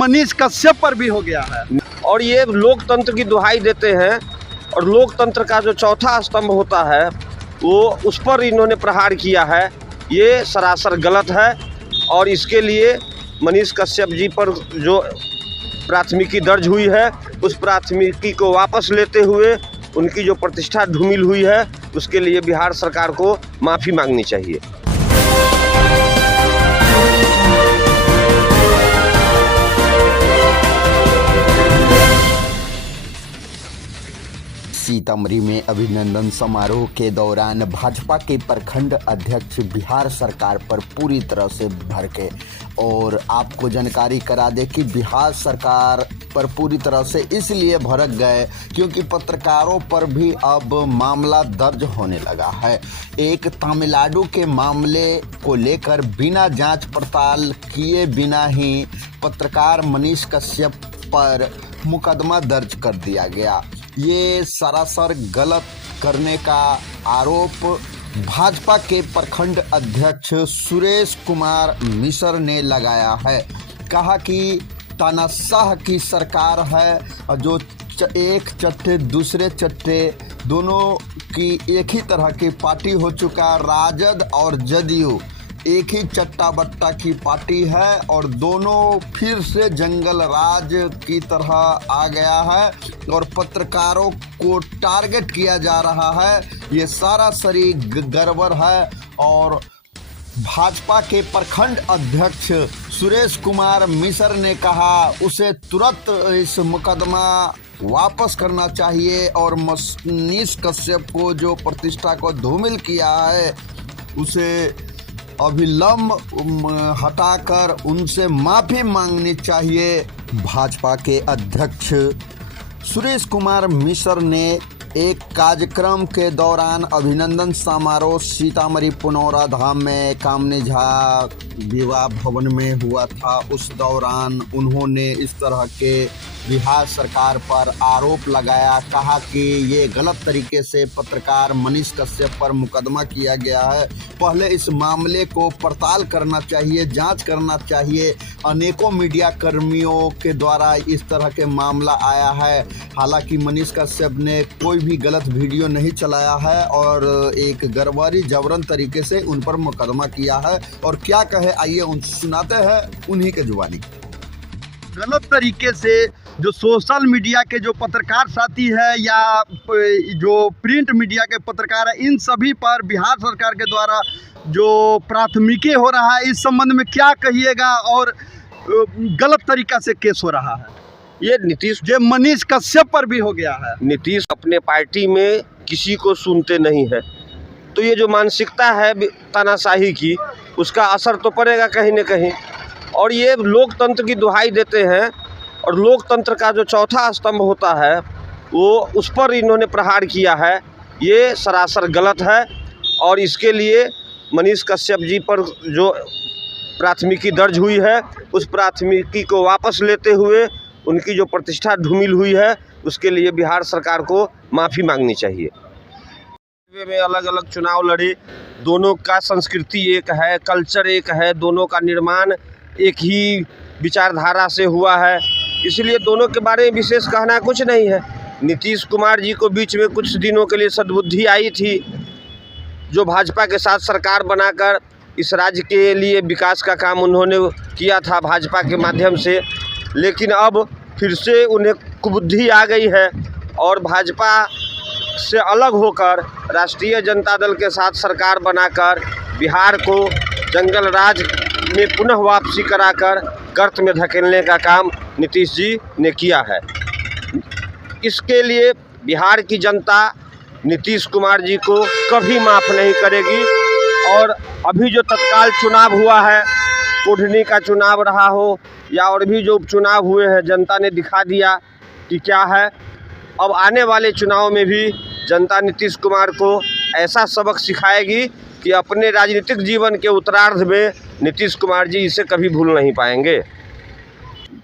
मनीष कश्यप पर भी हो गया है। और ये लोकतंत्र की दुहाई देते हैं और लोकतंत्र का जो चौथा स्तंभ होता है वो उस पर इन्होंने प्रहार किया है। ये सरासर गलत है और इसके लिए मनीष कश्यप जी पर जो प्राथमिकी दर्ज हुई है उस प्राथमिकी को वापस लेते हुए उनकी जो प्रतिष्ठा धूमिल हुई है उसके लिए बिहार सरकार को माफ़ी मांगनी चाहिए। सीतामढ़ी में अभिनंदन समारोह के दौरान भाजपा के प्रखंड अध्यक्ष बिहार सरकार पर पूरी तरह से भड़के और आपको जानकारी करा दे कि बिहार सरकार पर पूरी तरह से इसलिए भड़क गए क्योंकि पत्रकारों पर भी अब मामला दर्ज होने लगा है। एक तमिलनाडु के मामले को लेकर बिना जांच पड़ताल किए बिना ही पत्रकार मनीष कश्यप पर मुकदमा दर्ज कर दिया गया। ये सरासर गलत करने का आरोप भाजपा के प्रखंड अध्यक्ष सुरेश कुमार मिश्र ने लगाया है। कहा कि तानाशाह की सरकार है जो एक चट्टे दूसरे चट्टे दोनों की एक ही तरह की पार्टी हो चुका। राजद और जदयू एक ही चट्टा बट्टा की पार्टी है और दोनों फिर से जंगल राज की तरह आ गया है और पत्रकारों को टारगेट किया जा रहा है। ये सरासरी गड़बड़ है और भाजपा के प्रखंड अध्यक्ष सुरेश कुमार मिश्र ने कहा उसे तुरंत इस मुकदमा वापस करना चाहिए और मनीष कश्यप को जो प्रतिष्ठा को धूमिल किया है उसे अविलंब हटाकर उनसे माफ़ी मांगनी चाहिए। भाजपा के अध्यक्ष सुरेश कुमार मिश्र ने एक कार्यक्रम के दौरान अभिनंदन समारोह सीतामढ़ी पुनौरा धाम में कामनी झा विवाह भवन में हुआ था। उस दौरान उन्होंने इस तरह के बिहार सरकार पर आरोप लगाया। कहा कि ये गलत तरीके से पत्रकार मनीष कश्यप पर मुकदमा किया गया है। पहले इस मामले को पड़ताल करना चाहिए, जांच करना चाहिए। अनेकों मीडिया कर्मियों के द्वारा इस तरह के मामला आया है। हालांकि मनीष कश्यप ने कोई भी गलत वीडियो नहीं चलाया है और एक गड़बड़ी जबरन तरीके से उन पर मुकदमा किया है। और क्या कहे आइए उन सुनाते हैं उन्हीं के जुबानी। गलत तरीके से जो सोशल मीडिया के जो पत्रकार साथी है या जो प्रिंट मीडिया के पत्रकार है इन सभी पर बिहार सरकार के द्वारा जो प्राथमिकी हो रहा है इस संबंध में क्या कहिएगा और गलत तरीका से केस हो रहा है? ये नीतीश जो मनीष कश्यप पर भी हो गया है। नीतीश अपने पार्टी में किसी को सुनते नहीं है तो ये जो मानसिकता है तानाशाही की उसका असर तो पड़ेगा कहीं न कहीं। और ये लोकतंत्र की दुहाई देते हैं और लोकतंत्र का जो चौथा स्तंभ होता है वो उस पर इन्होंने प्रहार किया है। ये सरासर गलत है और इसके लिए मनीष कश्यप जी पर जो प्राथमिकी दर्ज हुई है उस प्राथमिकी को वापस लेते हुए उनकी जो प्रतिष्ठा धूमिल हुई है उसके लिए बिहार सरकार को माफ़ी मांगनी चाहिए। में अलग अलग चुनाव लड़े, दोनों का संस्कृति एक है, कल्चर एक है, दोनों का निर्माण एक ही विचारधारा से हुआ है, इसलिए दोनों के बारे में विशेष कहना कुछ नहीं है। नीतीश कुमार जी को बीच में कुछ दिनों के लिए सद्बुद्धि आई थी जो भाजपा के साथ सरकार बनाकर इस राज्य के लिए विकास का काम उन्होंने किया था भाजपा के माध्यम से, लेकिन अब फिर से उन्हें कुबुद्धि आ गई है और भाजपा से अलग होकर राष्ट्रीय जनता दल के साथ सरकार बनाकर बिहार को जंगल राज में पुनः वापसी कराकर गर्त में धकेलने का काम नीतीश जी ने किया है। इसके लिए बिहार की जनता नीतीश कुमार जी को कभी माफ़ नहीं करेगी। और अभी जो तत्काल चुनाव हुआ है, कोढ़नी का चुनाव रहा हो या और भी जो उपचुनाव हुए हैं, जनता ने दिखा दिया कि क्या है। अब आने वाले चुनाव में भी जनता नीतीश कुमार को ऐसा सबक सिखाएगी कि अपने राजनीतिक जीवन के उत्तरार्ध में नीतीश कुमार जी इसे कभी भूल नहीं पाएंगे।